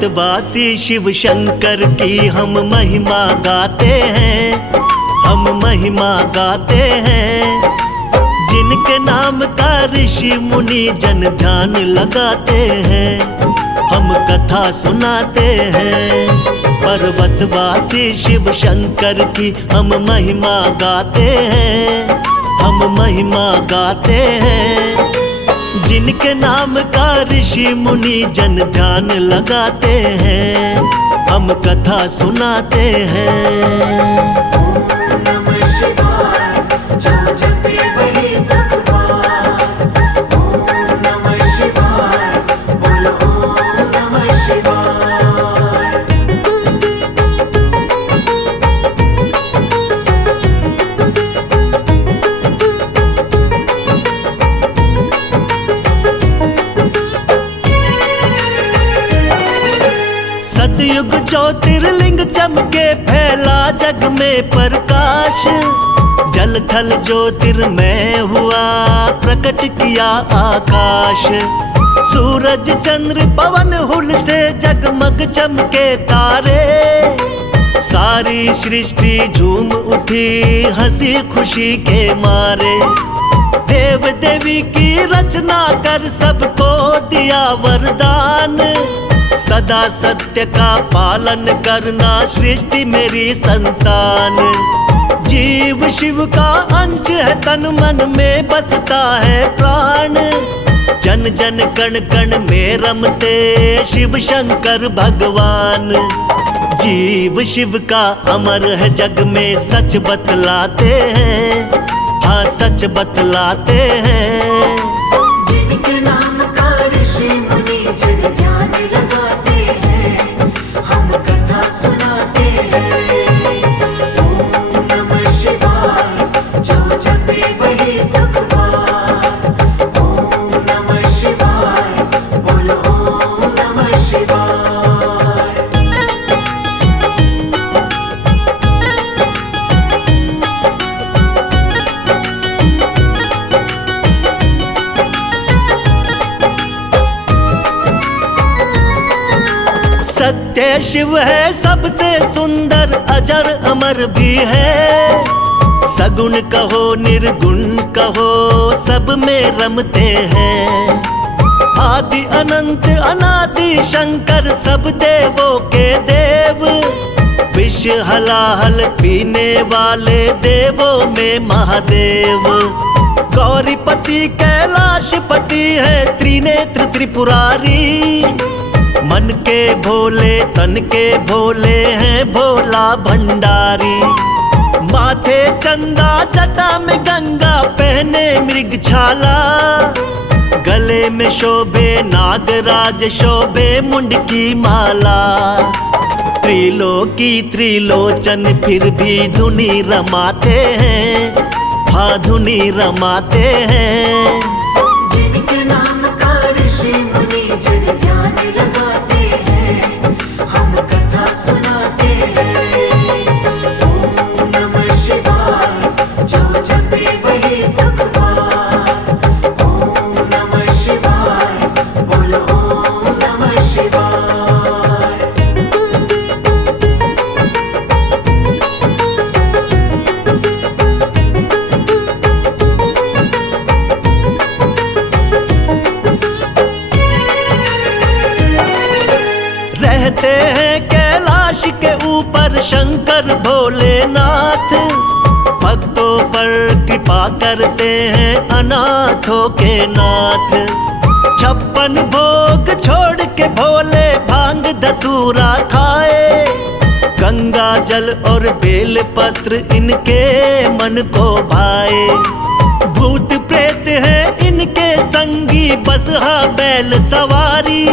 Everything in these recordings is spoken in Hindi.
पर्वतवासी शिव शंकर की हम महिमा गाते हैं, हम महिमा गाते हैं। जिनके नाम का ऋषि मुनि जन ध्यान लगाते हैं, हम कथा सुनाते हैं। पर्वतवासी शिव शंकर की हम महिमा गाते हैं, हम महिमा गाते हैं। जिनके नाम का ऋषि मुनि जन ध्यान लगाते हैं, हम कथा सुनाते हैं। ओम नमः शिवाय, जो जपे वही सुख पाए। ओम नमः शिवाय, बोलो ओम नमः शिवाय। सतयुग ज्योतिर्लिंग चमके फैला जग में प्रकाश। जल थल ज्योतिर्मय हुआ प्रकट किया आकाश। सूरज चंद्र पवन हुल से जगमग चमके तारे। सारी सृष्टि झूम उठी हंसी खुशी के मारे। देव देवी की रचना कर सबको दिया वरदान। सदा सत्य का पालन करना सृष्टि मेरी संतान। जीव शिव का अंश है, तन मन में बसता है प्राण। जन जन कण कण में रमते शिव शंकर भगवान। जीव शिव का अमर है जग में, सच बतलाते हैं, हाँ सच बतलाते हैं। जिनके नाम का ऋषि मुनि जन ध्यान लगाते हैं, हम कथा सुनाते हैं। ओम नमः शिवाय, जो जपे वही सुख पाए। ओम नमः शिवाय, बोलो ओम नमः शिवाय। सत्य शिव है सबसे सुंदर, अजर अमर भी है। सगुण कहो निर्गुण कहो सब में रमते हैं। आदि अनंत अनादि शंकर सब देवों के देव। विष हलाहल पीने वाले देवों में महादेव। गौरीपति कैलाशपति है, त्रिनेत्र त्रिपुरारी। मन के भोले तन के भोले हैं भोला भंडारी। माथे चंदा जटा में गंगा पहने मृग छाला। गले में शोभे नागराज शोभे मुंड की माला। त्रिलोकी त्रिलोचन फिर भी धुनी रमाते हैं, हाँ धुनी रमाते हैं। जिनके नाम का ऋषि मुनि जन ध्यान लगाते हैं, हम कथा सुनाते हैं। ओम नमः शिवाय, जो जपे वही सुख पाए। ओम नमः शिवाय, बोलो ओम नमः शिवाय। रहते हैं कैलाश के ऊपर शंकर भोलेनाथ। भक्तों पर कृपा करते हैं अनाथों के नाथ। 56 भोग छोड़ के भोले भांग धतूरा खाए। गंगा जल और बेल पत्र इनके मन को भाए। भूत प्रेत है इनके संगी, बसहा बैल सवारी।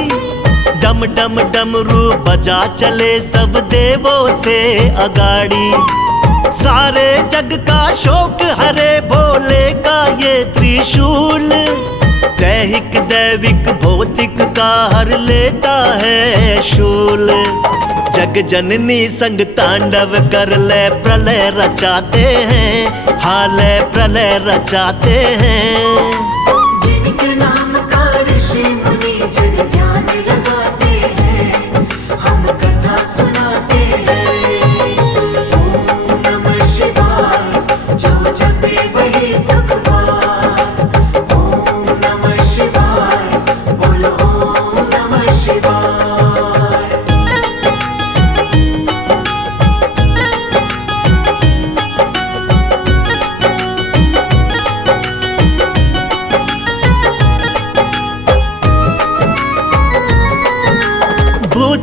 डम डम डमरू बजा चले सब देवों से अगाड़ी। सारे जग का शोक हरे भोले का ये त्रिशूल। दैहिक दैविक भौतिक का हर लेता है शूल। जग जननी संग तांडव कर ले प्रलय रचाते हैं, हाल प्रलय रचाते हैं। जिनके नाम का ऋषि मुनि जन ध्यान लगाते हैं,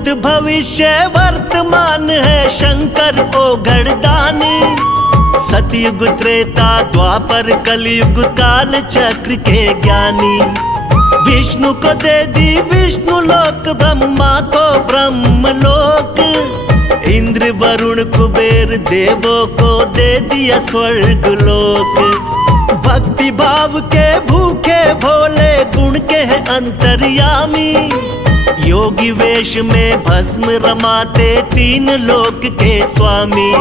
भूत भविष्य वर्तमान है शंकर ओ घड़दानी। सतयुग त्रेता द्वापर कलयुग काल चक्र के ज्ञानी। विष्णु को दे दी विष्णु लोक, ब्रह्मा को ब्रह्म लोक। इंद्र वरुण कुबेर देवों को दे दिया स्वर्ग लोक। भक्ति भाव के भूखे भोले गुण के है अंतर्यामी। योगी वेश में भस्म रमाते तीन लोक के स्वामी।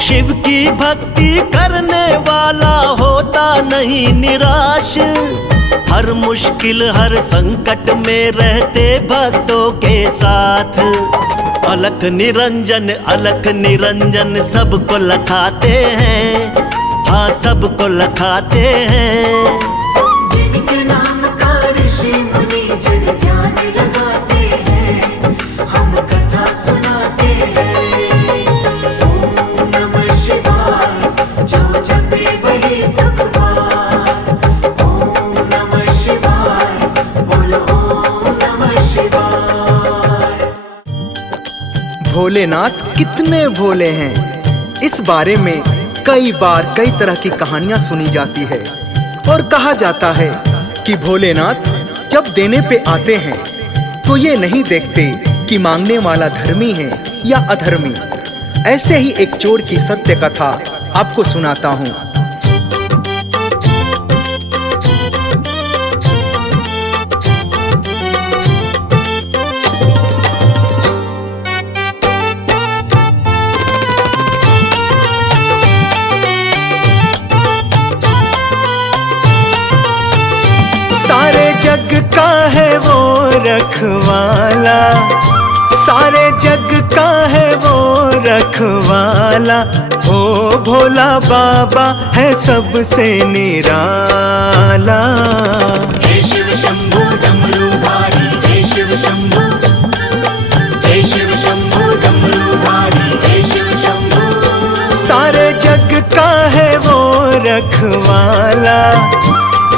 शिव की भक्ति करने वाला होता नहीं निराश। हर मुश्किल हर संकट में रहते भक्तों के साथ। अलख निरंजन सबको लखाते हैं, हाँ सबको लखाते हैं। जिनके नाम का ऋषि मुनि जन ध्यान लगाते हैं, हम कथा सुनाते हैं। ओम नमः शिवाय, जो जपे वही सुख पाए। ओम नमः शिवाय, बोलो ओम नमः शिवाय। भोलेनाथ कितने भोले हैं, इस बारे में कई बार कई तरह की कहानियां सुनी जाती है। और कहा जाता है कि भोलेनाथ जब देने पे आते हैं तो ये नहीं देखते कि मांगने वाला धर्मी है या अधर्मी। ऐसे ही एक चोर की सत्य कथा आपको सुनाता हूँ। सारे जग का है वो रखवाला, सारे जग का है वो रखवाला। ओ भोला बाबा है सबसे निराला। हे शिव शंभू डमरूधारी, हे शिव शंभू, हे शिव शंभू डमरूधारी, हे शिव शंभू। सारे जग का है वो रखवाला,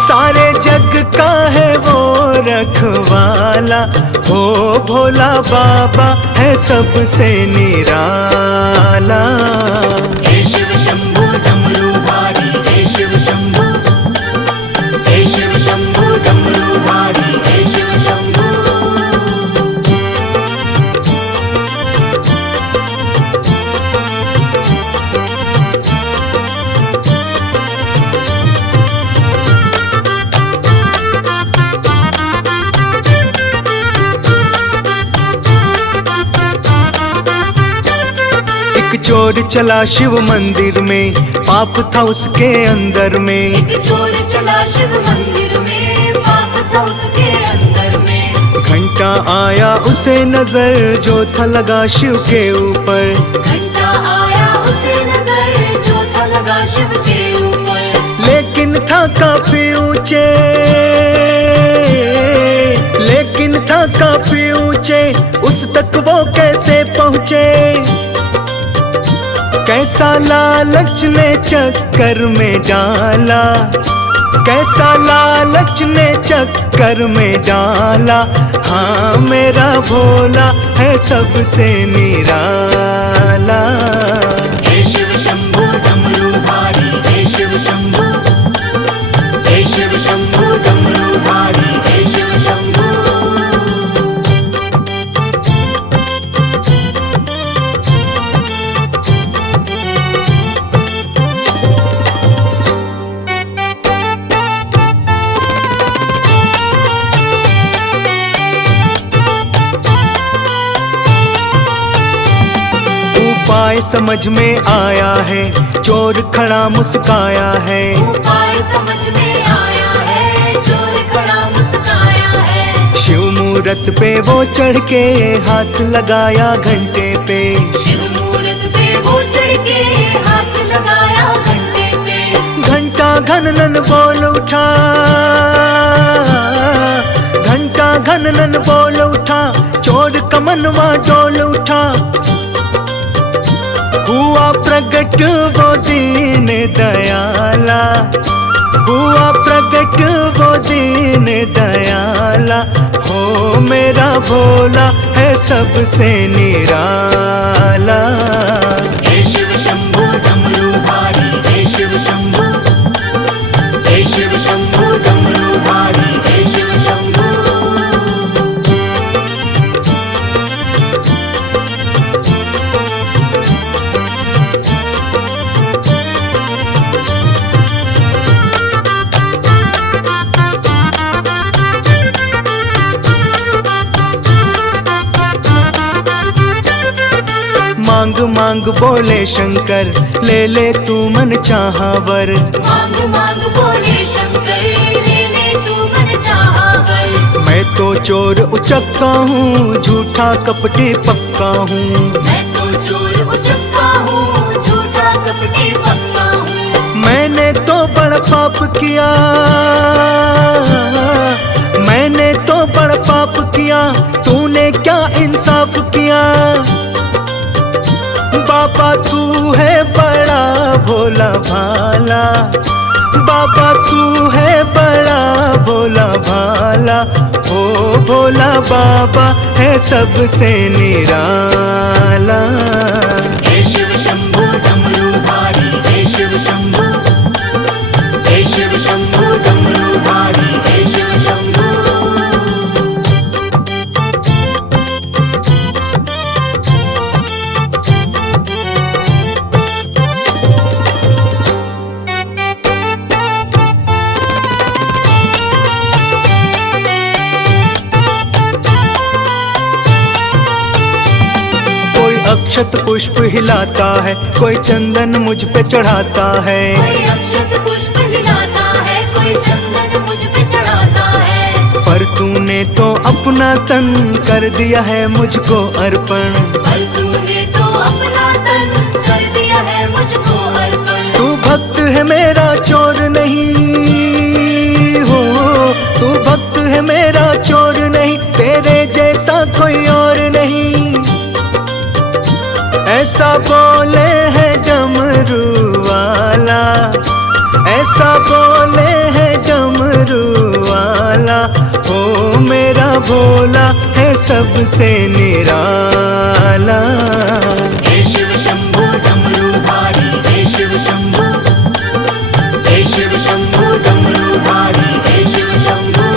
सारे जग का है वो रखवाला। हो भोला बाबा है सबसे निराला। हे शिव शंभू डमरूधारी, हे शिव शंभू, हे शिव शंभू डमरूधारी, हे शिव शंभू। चोर चला शिव मंदिर में, पाप था उसके अंदर में। एक चोर चला शिव मंदिर में, पाप था उसके अंदर में। घंटा आया उसे नजर जो था लगा शिव के ऊपर। घंटा आया उसे नजर जो था लगा शिव के ऊपर। लेकिन था काफी ऊंचे, लेकिन था काफी ऊंचे, उस तक वो कैसे पहुँचे। कैसा लालच ने चक्कर में डाला, कैसा लालच ने चक्कर में डाला। हाँ मेरा भोला है सबसे निराला। हे शिव शंभू डमरूधारी, हे शिव शंभू, हे शिव शंभू डमरूधारी, हे शिव शंभू। उपाय समझ में आया है, चोर खड़ा मुस्काया है। उपाय समझ में आया है, चोर खड़ा मुस्काया है। शिव मूरत पे वो चढ़ के हाथ लगाया घंटे पे। शिव मूरत पे वो चढ़ के हाथ लगाया घंटे पे। घंटा घनन बोल उठा, घंटा घनन बोल उठा, चोर का मनवा डोल उठा। हुआ प्रगट वो दीन दयाला, हुआ प्रगट वो दीन दयाला। हो मेरा भोला है सबसे निराला। हे शिव शंभू डमरूधारी, हे शिव शंभू, हे शिव शंभू डमरूधारी, हे शिव शंभू। मांग मांग बोले शंकर, ले ले तू मन चाहा वर। मांग मांग बोले शंकर, ले ले तू मन चाहा वर। मैं तो चोर उचक्का हूँ, झूठा कपटी पक्का हूँ। मैं तो चोर उचक्का हूँ, झूठा कपटी पक्का हूँ। मैंने तो बड़ा पाप किया, मैंने तो बड़ा पाप किया, तूने क्या इंसाफ किया। बाबा तू है बड़ा भोला भाला, बाबा तू है बड़ा भोला भाला। ओ भोला बाबा है सबसे निराला। हे शिव शंभू डमरूधारी, हे शिव शंभू, हे शिव शंभू डमरूधारी, हे शिव शंभू। अक्षत पुष्प हिलाता है, कोई चंदन मुझ पे चढ़ाता है। कोई अक्षत पुष्प हिलाता है, कोई चंदन मुझ पे चढ़ाता है। पर तूने तो अपना तन कर दिया है मुझको अर्पण। पर तूने तो अपना तन कर दिया है मुझको अर्पण। तू भक्त है मेरा चोर नहीं हो, तू भक्त है मेरा चोर नहीं, तेरे जैसा कोई और नहीं। ऐसा बोले है डमरू वाला, ऐसा बोले है डमरू वाला। ओ मेरा भोला है सबसे निराला। हे शिव शंभू डमरूधारी, हे शिव शंभू, हे शिव शंभू डमरूधारी, हे शिव शंभू।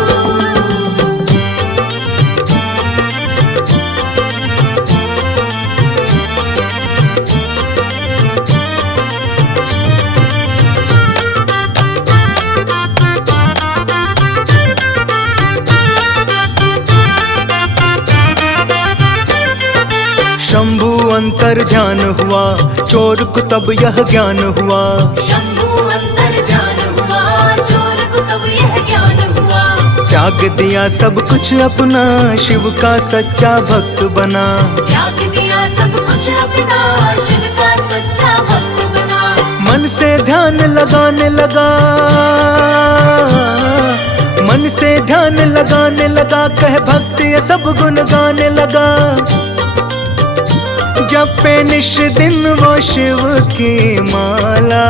शंभु अंतर ध्यान हुआ, चोर को तब यह ज्ञान हुआ। शंभू अंतर ध्यान हुआ, चोर को तब यह ज्ञान हुआ। त्याग दिया सब कुछ अपना, शिव का सच्चा भक्त बना। त्याग दिया सब कुछ अपना, शिव का सच्चा भक्त बना। मन से ध्यान लगाने लगा, मन से ध्यान लगाने लगा, कह भक्त ये सब गुण गाने लगा। जपे निश दिन वो शिव की माला,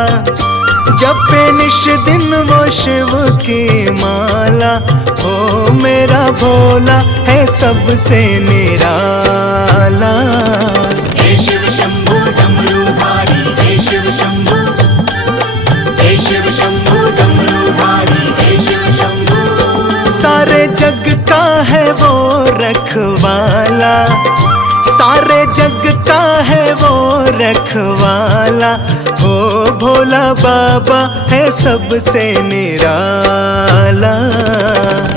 जपे निश दिन वो शिव की माला। ओ मेरा भोला है सबसे निराला। हे शिव शंभू डमरूधारी, हे शिव शंभू, हे शिव शंभू डमरूधारी, हे शिव शंभू। सारे जग का है वो रखवाला, सारे जग का है वो रखवाला। ओ भोला बाबा है सबसे निराला।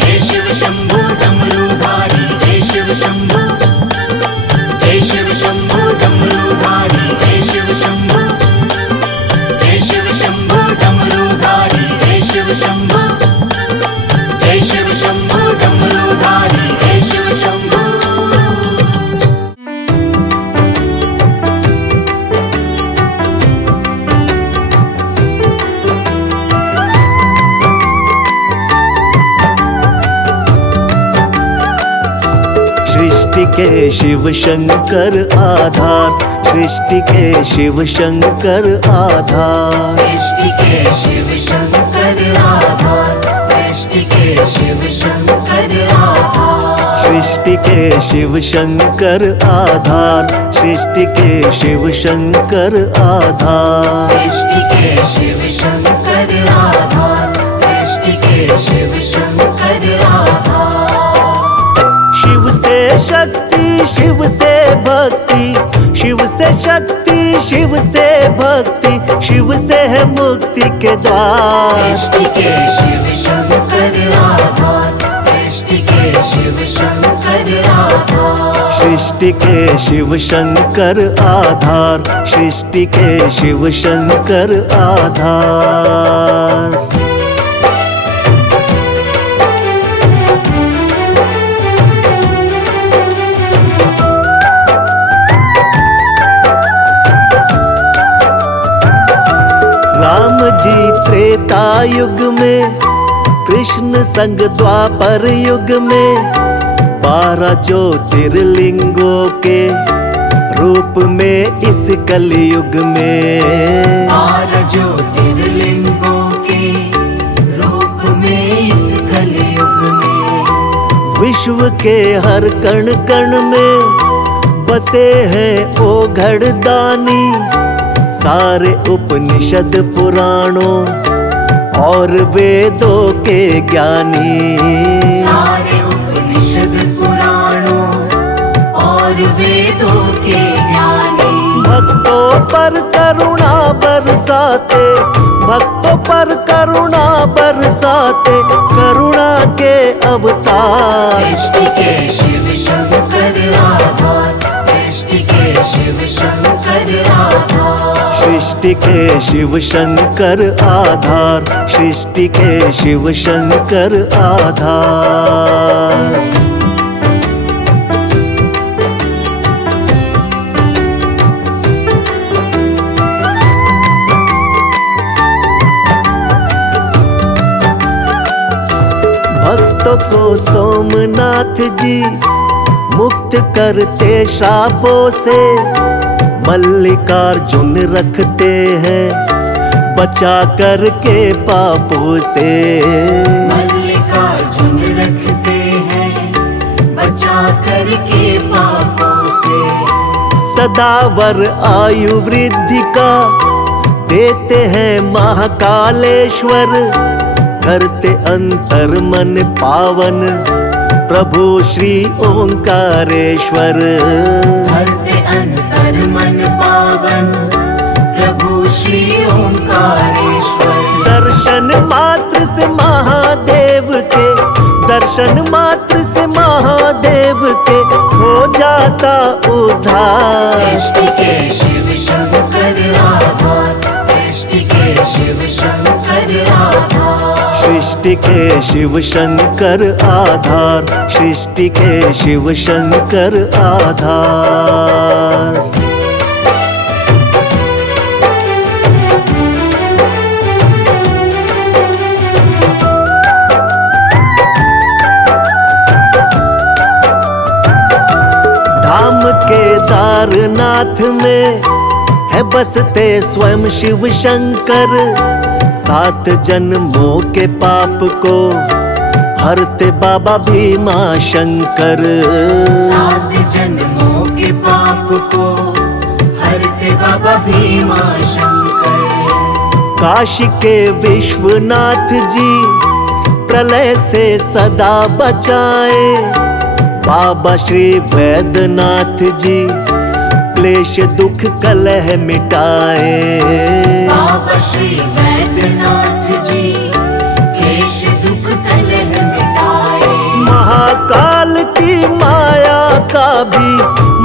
हे शिव शंभू डमरूधारी, हे शिव शंभू, हे शिव शंभू डमरूधारी, हे शिव शंभू, हे शिव शंभू डमरूधारी, हे शिव शंभू, हे शिव शंभू डमरूधारी, हे शिव शंभू। सृष्टि के शिव शंकर आधार, सृष्टि के शिव शंकर आधार। सृष्टि के शिव शंकर आधार, सृष्टि के शिव शंकर आधार। सृष्टि के के शिव शंकर आधार, सृष्टि के शिव शंकर आधार। सृष्टि के शिव शंकर आधार, सृष्टि के शिव शंकर आधार। शिव से शक्ति, शिव से भक्ति, शिव से शक्ति, शिव से भक्ति, शिव से है मुक्ति के द्वार। सृष्टि के शिव शंकर आधार, सृष्टि के शिव शंकर आधार। सृष्टि के शिव शंकर आधार, सृष्टि के शिव शंकर आधार। राम जी त्रेता युग में, कृष्ण संग द्वापर युग में, 12 ज्योतिर्लिंगों के रूप में इस कलयुग में। 12 ज्योतिर्लिंगों के रूप में इस कलयुग में। विश्व के हर कण कण में बसे हैं ओ घड़दानी, सारे उपनिषद पुराणों और वेदों के ज्ञानी। सारे उपनिषद पुराणों और वेदों के ज्ञानी। भक्तों पर करुणा बरसाते, भक्तों पर करुणा बरसाते, करुणा के अवतार। सृष्टि के शिव शंकर आधार, सृष्टि के शिव शंकर आधार। सृष्टि के शिव शंकर आधार, सृष्टि के शिव शंकर आधार। भक्तों को सोमनाथ जी मुक्त करते श्रापों से, मल्लिकार्जुन रखते हैं बचा करके पापों से। मल्लिकार्जुन रखते हैं बचा करके पापों से। सदावर आयु वृद्धि का देते हैं महाकालेश्वर, करते अंतर मन पावन प्रभु श्री ओंकारेश्वर। करते अंतर मन पावन प्रभु श्री ओंकारेश्वर। दर्शन मात्र से महादेव के, दर्शन मात्र से महादेव के हो जाता उद्धार। सृष्टि के शिव शंकर आधार, सृष्टि के शिव शंकर आधार। सृष्टि के शिव शंकर आधार, सृष्टि के शिव शंकर आधार। धाम केदारनाथ में है बसते स्वयं शिव शंकर, 7 जन्मों के पाप को हरते बाबा भीमा शंकर। 7 जन्मों के पाप को हरते बाबा भीमा शंकर। काशी के विश्वनाथ जी प्रलय से सदा बचाए, बाबा श्री वैद्यनाथ जी क्लेश दुख कलह मिटाए। बाबा श्री वैद्यनाथ जी क्लेश दुख कलह मिटाए। महाकाल की माया का भी,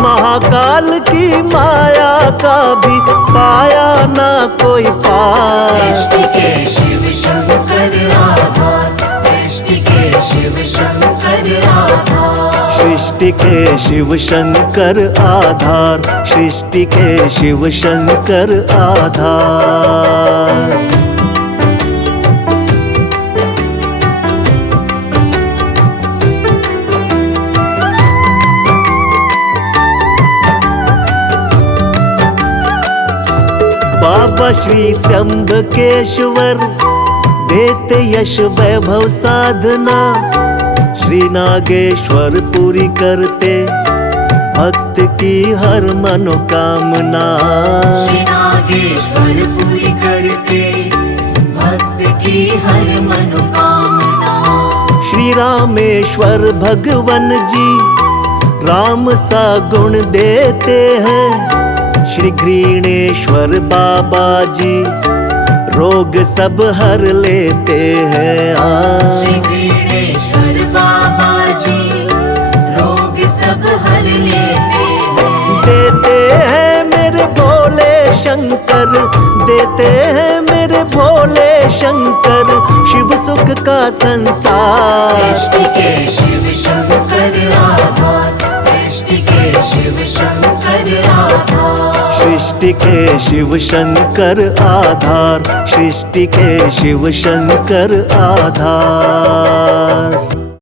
महाकाल की माया का भी पाया ना कोई पार। सृष्टि के शिव शंकर आधार, सृष्टि के शिव शंकर आधार। सृष्टि के शिव शंकर आधार, सृष्टि के शिव शंकर आधार। बाबा श्री त्र्यंबकेश्वर देते यश वैभव साधना, श्री नागेश्वर पूरी करते भक्त की हर मनोकामना। श्री नागेश्वर पूरी करते भक्त की हर मनोकामना। श्री रामेश्वर भगवन जी राम सा गुण देते हैं। श्री घृणेश्वर बाबा जी रोग सब हर लेते हैं। श्री घृणेश्वर बाबा जी रोग सब हर लेते हैं। देते हैं मेरे भोले शंकर, देते हैं मेरे भोले शंकर, शिव सुख का संसार। सृष्टि के शिव शंकर आधार, सृष्टि के शिव शंकर आधार। सृष्टि के शिव शंकर आधार, सृष्टि के शिव शंकर आधार।